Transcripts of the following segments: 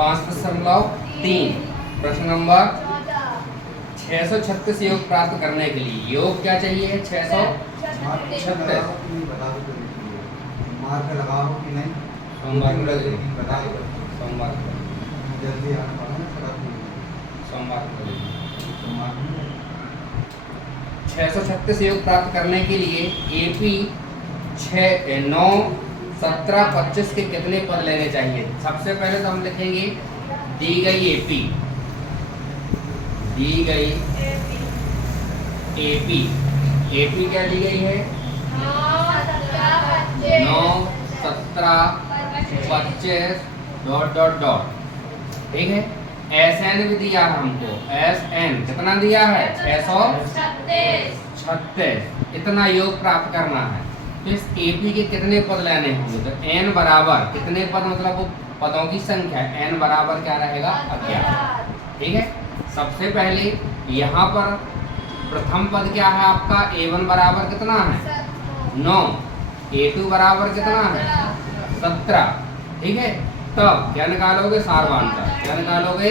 5.3। प्रश्न नंबर 636 योग प्राप्त करने के लिए योग क्या चाहिए? 636। मार्क लगाओ कि नहीं? सोमवार को लग लेकिन बता दो। सोमवार को जल्दी आना पड़ा ना, खराब नहीं सोमवार को सोमवार में 636 योग प्राप्त करने के लिए एपी 6 9 17 25 के कितने पद लेने चाहिए? सबसे पहले तो हम लिखेंगे दी गई एपी एपी क्या दी गई है? 9 17 25 ... ठीक है। SN भी दिया है हमको, SN कितना दिया है? 636। इतना योग प्राप्त करना है। तो इस AP के कितने पद लेने होंगे? तो N बराबर कितने पद, मतलब वो पदों की संख्या। N बराबर क्या रहेगा? 11। ठीक है। सबसे पहले यहाँ पर प्रथम पद क्या है आपका? A1 बराबर कितना है? 9। A2 बराबर कितना है? 17। ठीक है। तब क्या निकालोगे? सार्वांतर। क्या निकालोगे?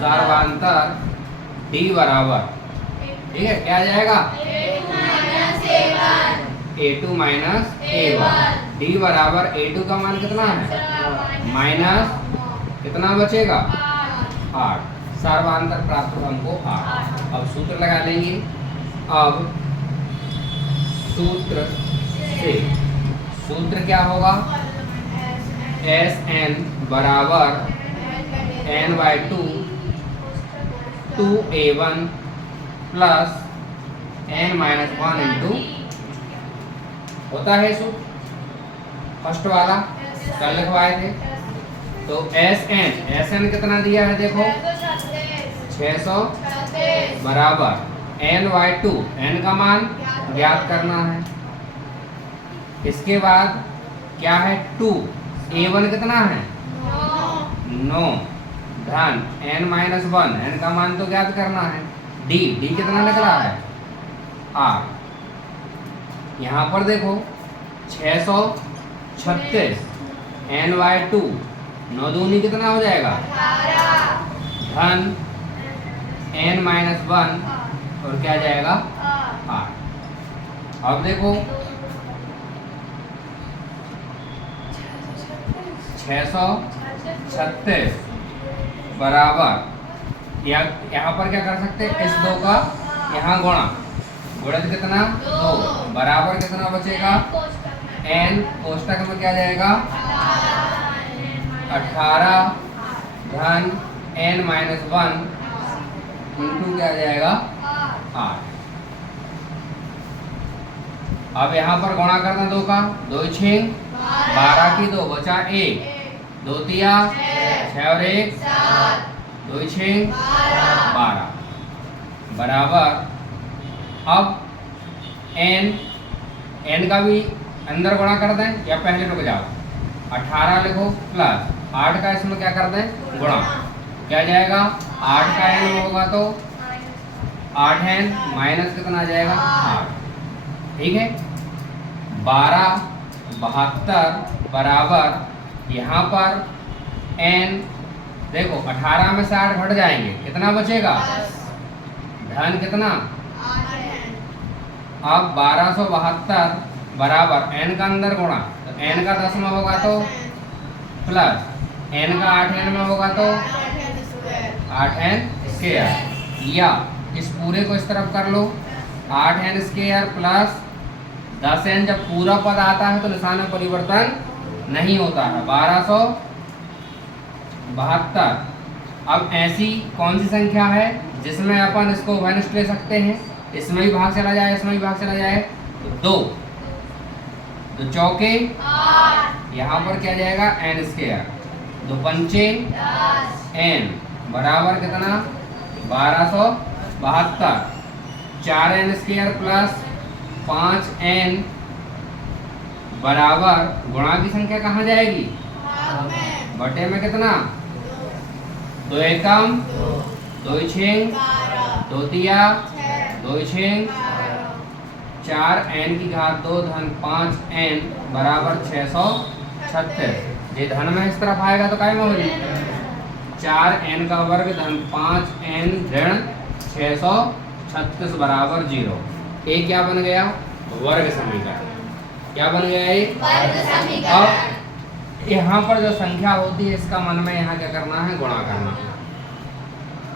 सार्वांतर D बराबर, ठीक है, क्या आ जाएगा? A2 minus A1। D बराबर A2 का मान कितना है? माइनस कितना बचेगा? 8। सार्वांतर प्राप्त हुआ हमको 8। अब सूत्र लगा लेंगे। अब सूत्र से सूत्र क्या होगा? SN बराबर N/2 2A1 plus N-1 into होता है सूत्र फर्स्ट वाला, कल लिखवाए थे। तो SN कितना दिया है? देखो 636 बराबर N/2, N का मान ज्ञात करना है। इसके बाद क्या है? 2। A1 कितना है? 9 धन N-1, N का मान तो ज्ञात करना है। D कितना निकला है? 8। यहाँ पर देखो 636 N/2 9 दूनी कितना हो जाएगा? 18 धन N-1 और क्या जाएगा? 8। अब देखो 636 बराबर यहाँ पर क्या कर सकते हैं? इस 2 का यहाँ गुणा, गुणित कितना? 2 बराबर कितना बचेगा? N कोष्टक में क्या जाएगा? 18 धन N-1 इंटू क्या जाएगा? 8। अब यहाँ पर गुणा करना 2 का, 2 6 12 की 2 बचा 1, 2 तिया 6 और 1 2 6 12 बराबर। अब N का भी अंदर गुणा कर दें या पहले रुक जाओ? 18 लिखो प्लस 8 का इसमें क्या कर दें? गुणा। क्या जाएगा? 8 का N होगा तो 8N माइनस कितना आ जाएगा? 8। ठीक है। 12 72 बराबर यहाँ पर N देखो 18 में से 8 घट जाएंगे, कितना बचेगा? धन कितना? अब 1272 बराबर N का अंदर गुणा, तो N का 10 में होगा तो प्लस N का 8N में होगा तो 8N स्क्वायर, या इस पूरे को इस तरफ कर लो 8N स्क्वायर प्लस 10N। जब पूरा पद आता है तो निशान में परिवर्तन नहीं होता है। 1272। अब ऐसी कौन सी संख्या है जिसमें अपन इसको घनिष्ठ ले सकते हैं? इसमें भी भाग चला जाए, इसमें भी भाग चला जाए, तो 2 तो चौके 8। यहाँ पर क्या जाएगा? N square. 2 पंचे 10 N बराबर कितना? 1272। 4N स्क्वायर प्लस 5N बराबर गुणा की संख्या कहाँ जाएगी? बटे में कितना? 2 एकम 2 6 2 तिया 2 6 4N की घात 2 धन 5N बराबर 636। ये धन में इस तरफ आएगा तो काय में हो जाएगा? 4n का वर्ग धन 5n ऋण 636 बराबर 0। ये क्या बन गया? वर्ग समीकरण। क्या बन गया ये? वर्ग समीकरण। अब यहाँ पर जो संख्या होती है इसका मन में यहाँ क्या करना है? गुणा करना है।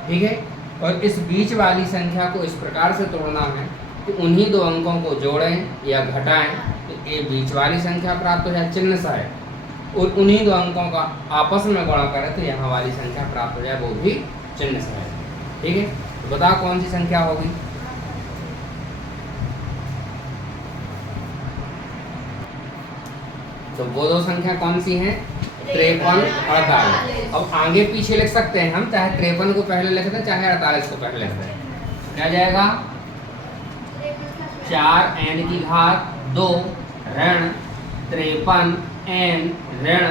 ठीक है। और इस बीच वाली संख्या को इस प्रकार से तोड़ना है कि उन्हीं दो अंकों को जोड़ें या घटाएं तो ये बीच वाली संख्या प्राप्त हो जाए चिन्ह सहायक, और उन्हीं दो अंकों का आपस में गुणा करें तो यहाँ वाली संख्या प्राप्त हो जाए वो भी चिन्ह सहायक। ठीक है। तो बताओ कौन सी संख्या होगी? तो वो दो संख्या कौन सी हैं? 53, 48। अब आगे पीछे लिख सकते हैं हम, चाहे 53 को पहले लिख दें चाहे 48 को पहले लिख दें। क्या जाएगा? 4n की घात 2 ऋण 53n ऋण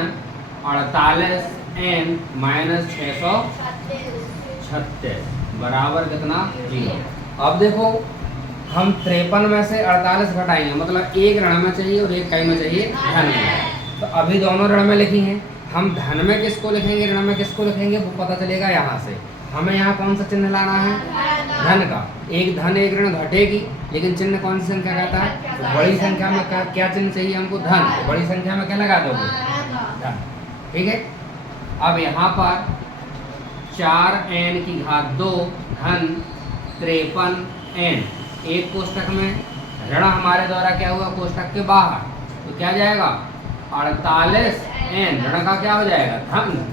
48n माइनस 636 बराबर कितना? 0। अब देखो हम 53 में से 48 घटाएंगे, मतलब एक ऋण में चाहिए और एक कई में चाहिए धन में। तो अभी दोनों ऋण में लिखी हैं, हम धन में किसको लिखेंगे ऋण में किसको लिखेंगे वो पता चलेगा यहाँ से। हमें यहाँ कौन सा चिन्ह लाना है? धन का। एक धन एक ऋण घटेगी, लेकिन चिन्ह कौन सी संख्या कहता है? तो बड़ी संख्या में क्या चिन्ह चाहिए हमको? धन। तो बड़ी संख्या में क्या लगा दोगे? धन। ठीक है। अब यहाँ पर 4n की घात 2 धन 53n, एक कोष्टक में ऋण हमारे द्वारा क्या हुआ? कोष्टक के बाहर। तो क्या जाएगा? 48n ऋण का क्या हो जाएगा? धन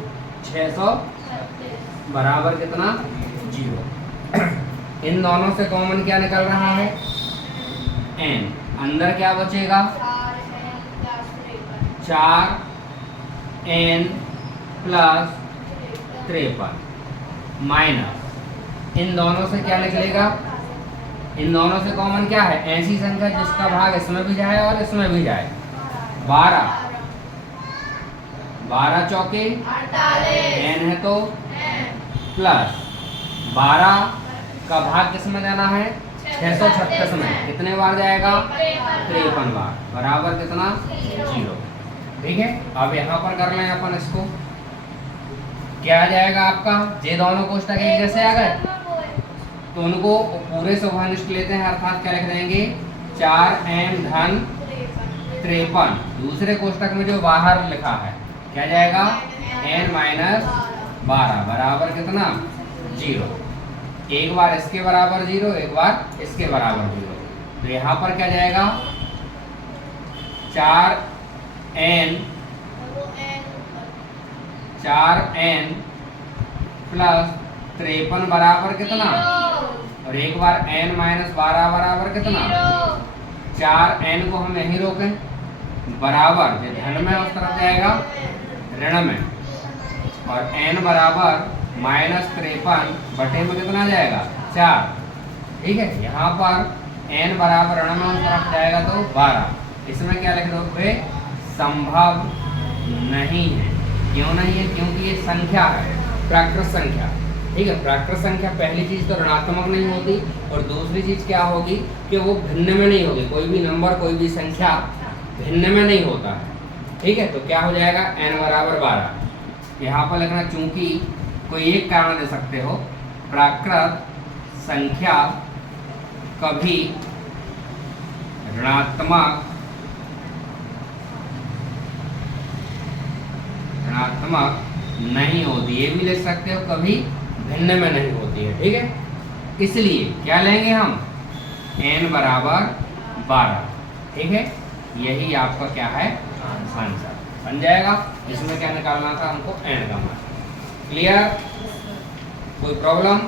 600 बराबर कितना? 0। इन दोनों से कॉमन क्या निकल रहा है? n। अंदर क्या बचेगा? 4n प्लस 53 माइनस इन दोनों से क्या निकलेगा? इन दोनों से कॉमन क्या है? ऐसी संख्या जिसका भाग इसमें भी जाए और इसमें भी जाए। 12 चौके 48 है तो प्लस 12 का भाग किस में देना है? 636 में। कितने बार जाएगा? 53 बार बराबर कितना? 0। ठीक है। अब यहाँ पर कर लें अपन इसको, क्या आ जाएगा आपका? ये दोनों कोष्टक एक जैसे आ गए तो उनको पूरे से उभयनिष्ठ लेते हैं, अर्थात क्या लिख देंगे? 4n धन 53। दूसरे कोष्टक में जो बाहर लिखा है क्या जाएगा? n माइनस 12 बराबर कितना? 0। एक बार इसके बराबर 0, एक बार इसके बराबर 0। तो यहाँ पर क्या जाएगा? 4n प्लस 53 बराबर कितना? और एक बार n माइनस 12 बराबर कितना? 4n को हम यहीं रोकें बराबर जो धन में उस तरफ जाएगा ऋण में, और n बराबर माइनस 53 बटे में कितना जाएगा? 4। ठीक है। यहाँ पर n बराबर ऋण में उस तरफ जाएगा तो 12। इसमें क्या लिख दोगे? संभव नहीं है। क्यों नहीं है? क्योंकि ये संख्या है, प्राकृत संख्या। ठीक है। प्राकृत संख्या पहली चीज तो ऋणात्मक नहीं होती, और दूसरी चीज क्या होगी कि वो भिन्न में नहीं होगी। कोई भी नंबर कोई भी संख्या भिन्न में नहीं होता है। ठीक है। तो क्या हो जाएगा? n बराबर 12। यहाँ पर लिखना, चूंकि कोई एक कारण दे सकते हो, प्राकृत संख्या कभी ऋणात्मक नहीं होती। ये भी लिख सकते हो कभी भिन्न में नहीं होती है। ठीक है। इसलिए क्या लेंगे हम? n बराबर 12। ठीक है। यही आपका क्या है? आंसर बन जाएगा। इसमें क्या निकालना था हमको? n का मान। क्लियर? कोई प्रॉब्लम?